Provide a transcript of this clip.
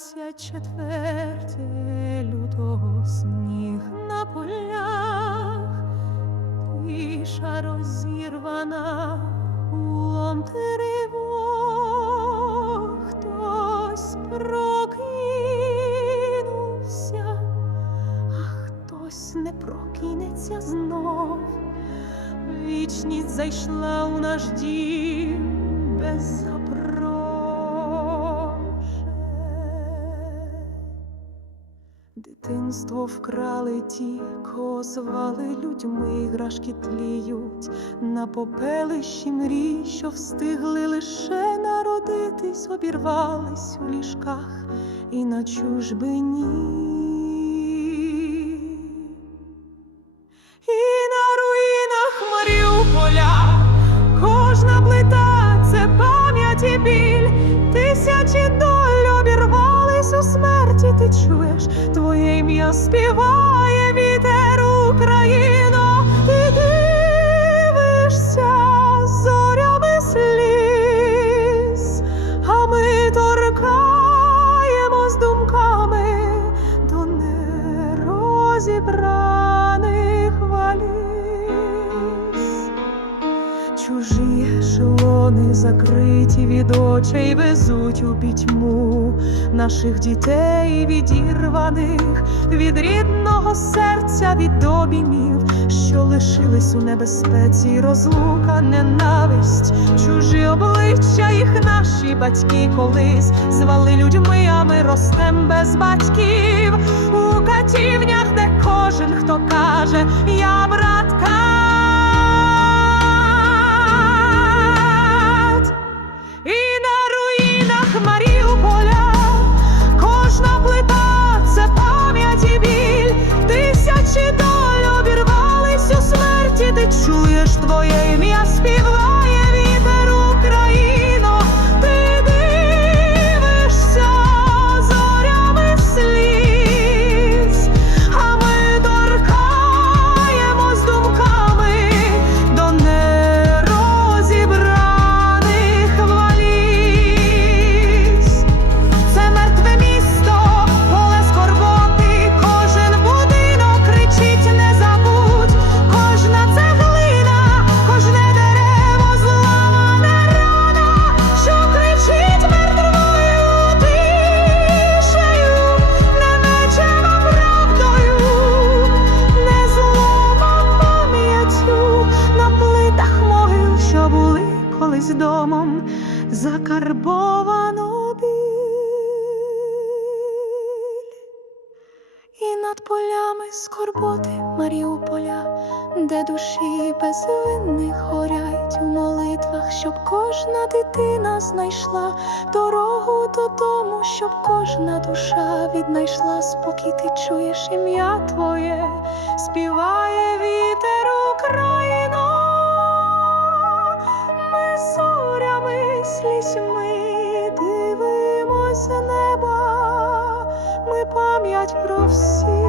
Двадцять четверте лютого сніг на полях, тиша розірвана гулом тривог, хтось прокинувся, а хтось не прокинеться знов. Вічність зайшла у наш дім без Дитинство вкрали ті, кого звали людьми, іграшки тліють на попелищі мрій, що встигли лише народитись, обірвались у ліжках і на чужбині. Смерті. Чуєш, твоє ім'я співає ешелони закриті від очей везуть у пітьму наших дітей відірваних від рідного серця, від обіймів, що лишились у небезпеці, розлука, ненависть, чужі обличчя, їх наші батьки колись звали людьми, а ми ростем без батьків у катівнях, де кожен хто каже, я браткат. Kumari домом, закарбовано біль. І над полями скорботи Маріуполя, де душі безвинних горять у молитвах, щоб кожна дитина знайшла дорогу додому, щоб кожна душа віднайшла спокій. Ти чуєш ім'я твоє, співає вітер. Ми зорями слізьми дивимось з неба, ми пам'ять про всіх.